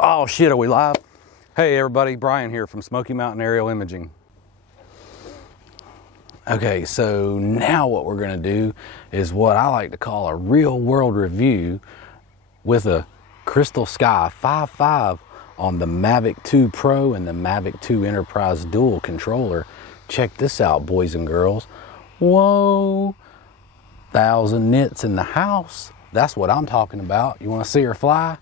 Oh shit, are we live? Hey everybody, Brian here from Smoky Mountain Aerial Imaging. Okay, so now what we're gonna do is what I like to call a real world review with a CrystalSky 5.5 on the Mavic 2 Pro and the Mavic 2 Enterprise dual controller. Check this out, boys and girls. Whoa, 1,000 nits in the house. That's what I'm talking about. You wanna see her fly?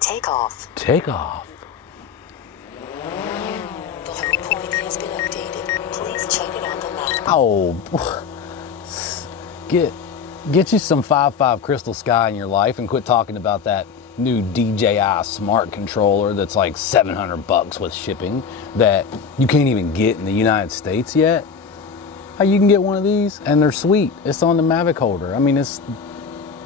Take off. Take off. The home point has been updated. Please check it on the map. Oh, get you some 5.5 CrystalSky in your life and quit talking about that new DJI Smart Controller that's like $700 with shipping that you can't even get in the United States yet. How you can get one of these and they're sweet. It's on the Mavic holder. I mean, it's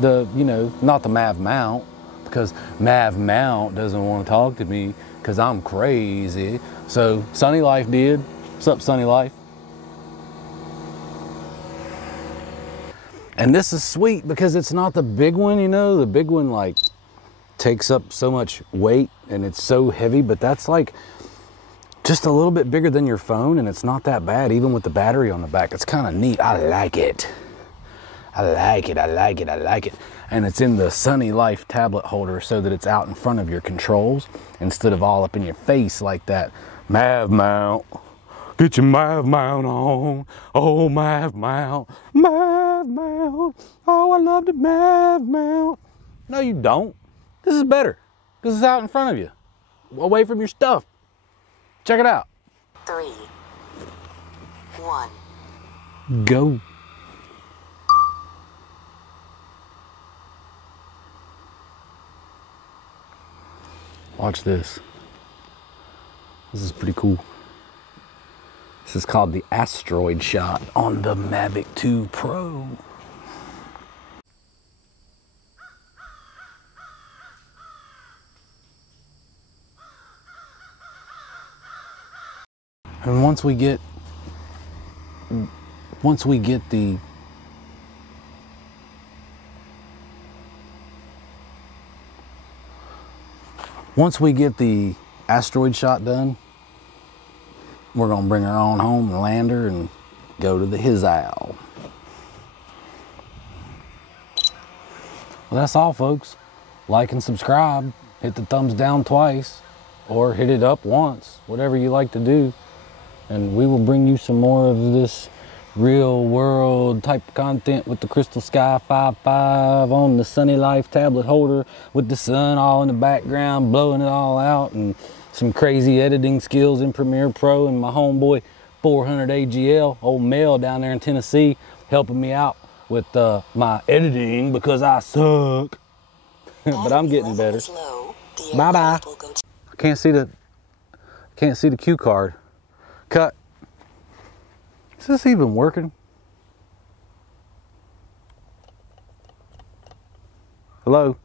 the, you know, not the Mav mount, because Mav mount doesn't want to talk to me because I'm crazy. So Sunny Life did. What's up, Sunny Life? And this is sweet because it's not the big one, you know. The big one like takes up so much weight and it's so heavy, but that's like just a little bit bigger than your phone and it's not that bad, even with the battery on the back. It's kind of neat. I like it. I like it, I like it, I like it. And it's in the Sunny Life tablet holder so that it's out in front of your controls instead of all up in your face like that Mav mount. Get your Mav mount on. Oh, Mav mount, Mav mount. Oh, I love the Mav mount. No, you don't. This is better because it's out in front of you, away from your stuff. Check it out. 3, 1. Go. Watch this. This is pretty cool. This is called the asteroid shot on the Mavic 2 Pro. And once we get the asteroid shot done, we're gonna bring her on home and land her and go to the his owl. Well, that's all, folks. Like and subscribe. Hit the thumbs down twice or hit it up once, whatever you like to do. And we will bring you some more of this real world type content with the CrystalSky 5.5 on the Sunny Life tablet holder with the sun all in the background blowing it all out, and some crazy editing skills in Premiere Pro, and my homeboy 400 AGL, old Mel down there in Tennessee, helping me out with my editing because I suck. But I'm getting better. Bye bye. I can't see the cue card. Cut. Is this even working? Hello?